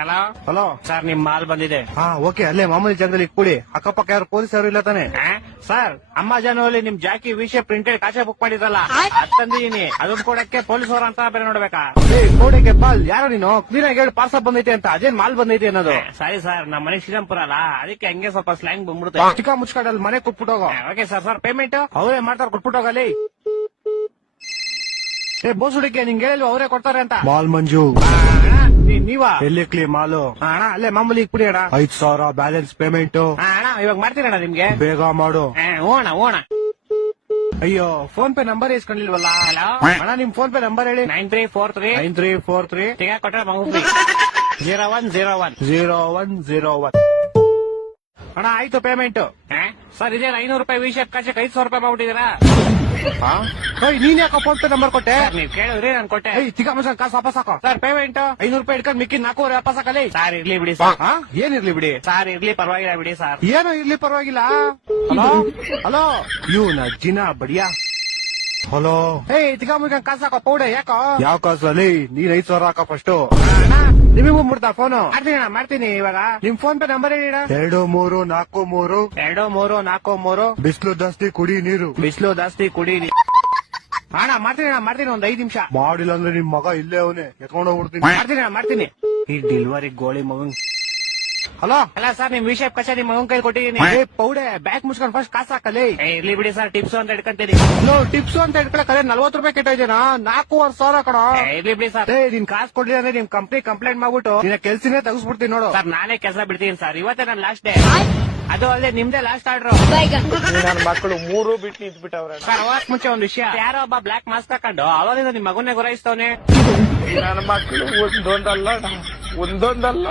Hello hello sir, ನಿಮ್ mall ಬಂದಿದೆ. ಹಾ ಓಕೆ, ಅಲ್ಲೇ ಮಾಮೂಲಿ ಜಾಗದಲ್ಲಿ ಕೂಡಿ. ಅಕ್ಕಪಕ್ಕ ಯಾರು ಪೊಲೀಸ್ ಯಾರು ಇಲ್ಲ ತಾನೆ? ಸರ್, ಅಮೆಜಾನ್ ನಿಮ್ ಜಾಕಿ ವಿಷಯ ಪ್ರಿಂಟೆಡ್ ಕಾಚೆ ಬುಕ್ ಮಾಡಿದ್ರಲ್ಲ, ಅದ್ ತಂದಿದೀನಿ. ಅದನ್ನ ಕೊಡಕ್ಕೆ ಪೊಲೀಸ್ ಅವ್ರ ಅಂತ ಬೇರೆ ನೋಡ್ಬೇಕಾ? ಕೋಡೆಗೆ ಬಾಲ್ ಯಾರೋ ನೀನು ಕ್ಲೀನ್ ಆಗಿ ಹೇಳಿ ಪಾರ್ಸಲ್ ಬಂದೈತೆ ಅಂತ. ಅದೇನ್ ಮಾಲ್ ಬಂದೈತೆ ಅನ್ನೋದು? ಸರಿ ಸರ್, ನಮ್ಮ ಮನೆ ಶ್ರೀರಾಮ್ಪುರ ಅಲ್ಲ, ಅದಕ್ಕೆ ಹಂಗೆ ಸ್ವಲ್ಪ ಸ್ಲ್ಯಾಂಗ್ ಬಂದ್ಬಿಡುತ್ತೆ. ಚಿಕ್ಕ ಮುಚ್ಕಾಡಲ್ಲಿ ಮನೆ ಕೊಟ್ಬಿಟ್ಟೋಗೋ. Okay sir. ಸರ್ ಪೇಮೆಂಟ್ ಅವರೇ ಮಾಡ್ತಾರೆ, ಕೊಟ್ಬಿಟ್ಟೋಗಲ್ಲಿ. ಬೋಸ್ ಹುಡುಗಿ ನಿಂಗೆ ಹೇಳಿಲ್ವ ಅವರೇ ಕೊಡ್ತಾರೆ ಅಂತ? ಮಾಲ್ ಮಂಜು ನೀವಾ? ಎಲ್ಲಿ ಕ್ಲೀ ಮಾಲು? ಅಣ್ಣ ಅಲ್ಲೇ ಮಾಮೂಲಿ ಕುಡಿ ಅಣ್ಣ. 5,000 ಬ್ಯಾಲೆನ್ಸ್ ಪೇಮೆಂಟ್. ಅಣ್ಣ ಇವಾಗ ಮಾಡ್ತೀರಣ್ಣ ನಿಮ್ಗೆ? ಬೇಗ ಮಾಡು. ಓಣ ಓಣ. ಅಯ್ಯೋ, ಫೋನ್ ಪೇ ನಂಬರ್ ಇಸ್ಕೊಂಡಿಲ್ವಲ್ಲ? ಹಲೋ ಅಣ್ಣ, ನಿಮ್ ಫೋನ್ ಪೇ ನಂಬರ್ ಹೇಳಿ. 9343 9343 ತಿಗ ಕೊಟ್ರೆ ಮಗು 0101 0101. ಅಣ್ಣ ಆಯ್ತು ಪೇಮೆಂಟ್. ಸರ್, ಇದೇ 500 ರೂಪಾಯಿ ವಿಷಯ ಕಾಚಕ್ಕೆ 500 ರೂಪಾಯಿ ಮಾಡ್ಬಿಟ್ಟಿದ್ದೀರಾ? ನೀನ್ ಯಾಕೋ ಫೋನ್ ಪೇ ನಂಬರ್ ಕೊಟ್ಟೆ? ನೀವ್ ಕೇಳಿದ್ರಿ, ನಾನು ಕೊಟ್ಟೆ. ತಿಕ್ಕ ಮನುಷ್ಯನ್ ಕಾಸು ವಾಪಸ್ ಹಾಕೋ. ಸರ್ ಪೇಮೆಂಟ್ 500 ರೂಪಾಯಿ ಇಟ್ಕೊಂಡು ಮಿಕ್ಕಿ 400 ವಾಪಸ್ ಹಾಕಲಿ. ಸರ್ ಇರ್ಲಿ ಬಿಡಿ ಸರ್. ಏನಿರ್ಲಿ ಬಿಡಿ ಸರ್ ಇರ್ಲಿ, ಪರವಾಗಿಲ್ಲ ಬಿಡಿ ಸರ್. ಏನೋ ಇರ್ಲಿ ಪರವಾಗಿಲ್ಲ. ಹಲೋ ಹಲೋ, ಇವ್ನ ಜಿನ ಬಡಿಯಾ. ಹಲೋ, ತಿಕ್ಕ ಮುಗಿಕೊಂಡ್ ಕಾಸು ಹಾಕೋ ಪೌಡೆ. ಯಾಕೋ? ಯಾವ ಕಾಸಲ್ಲಿ? ನೀನ್ 5,000 ಹಾಕೋ ಫಸ್ಟ್. ನಿಮಗೂ ಮುಡ್ತಾ ಫೋನು? ಮಾಡ್ತೀನಿ ಇವಾಗ. ನಿಮ್ ಫೋನ್ ಪೇ ನಂಬರ್ ಹೇಳಿ. 2343 2343. ಬಿಸಿಲು ಜಾಸ್ತಿ ಕುಡಿ ನೀರು. ಬಿಸಿಲು ಜಾಸ್ತಿ ಕುಡೀರಿ. ಮಾಡ್ತೀನಿ ಒಂದ್ 5 ನಿಮಿಷ. ಮಾಡಿಲ್ಲ ಅಂದ್ರೆ ನಿಮ್ ಮಗ ಇಲ್ಲೇ ಅವನೇ ಎತ್ಕೊಂಡು ಹೋಗ್ಬಿಡ್ತೀನಿ. ಮಾಡ್ತೀನಿ. ಈ ಡೆಲಿವರಿ ಗೋಳಿ ಮಗನ್. ಹಲೋ ಅಲ್ಲ ಸರ್, ನಿಮ್ ವಿಷಯ ಕಚ ನಿಮ್ ಮಗನ್ ಕೈ ಕೊಟ್ಟಿದ್ದೀನಿ. ಪೌಡೆ ಬ್ಯಾಗ್ ಮುಚ್ಕೊಂಡು ಫಸ್ಟ್ ಕಾಸು ಹಾಕಲಿ. ಇರ್ಲಿ ಬಿಡಿ ಸರ್, ಟಿಪ್ಸ್ ಅಂತ ಇಟ್ಕೊಂತೀನಿ. ಟಿಪ್ಸ್ ಅಂತ ಇಟ್ಕೊಳಕ್ಕೆ 40 ರೂಪಾಯಿ ಕೆಟ್ಟಿದ್ದೇನಾ? 4,500 ಕಣ. ಇರ್ಲಿ ಬಿಡಿ ಸರ್. ನಿನ್ ಕಾಸು ಕೊಡ್ಲಿಲ್ಲ ಅಂದ್ರೆ ನಿಮ್ ಕಂಪ್ನಿ ಕಂಪ್ಲೇಂಟ್ ಮಾಡ್ಬಿಟ್ಟು ನಿನ್ನ ಕೆಲ್ಸನೇ ತೆಗಿಸ್ಬಿಡ್ತೀನಿ ನೋಡು. ಸರ್ ನಾನೇ ಕೆಲಸ ಬಿಡ್ತೀನಿ ಸರ್. ಇವತ್ತೇ ನನ್ನ ಲಾಸ್ಟ್ ಡೇ. ಅದು ಅಲ್ಲದೆ ನಿಮ್ದೇ ಲಾಸ್ಟ್ ಆರ್ಡರ್. ನನ್ನ ಮಕ್ಕಳು 3 ಬಿಟ್ಟು ನಿಂತ್ಬಿಟ್ಟವ್ರೆ. ಸರ್, ಅವಕ್ ಮುಂಚೆ ಒಂದ್ ವಿಷಯ. ಯಾರೋ ಒಬ್ಬ ಬ್ಲಾಕ್ ಮಾಸ್ಕ್ ಹಾಕೊಂಡು ಅವಾಗಿಂದ ನಿಮ್ ಮಗನ್ನೇ ಗುರಾಯಿಸ್ತವನೆ. ನನ್ನ ಮಕ್ಕಳು ಒಂದೊಂದಲ್ಲ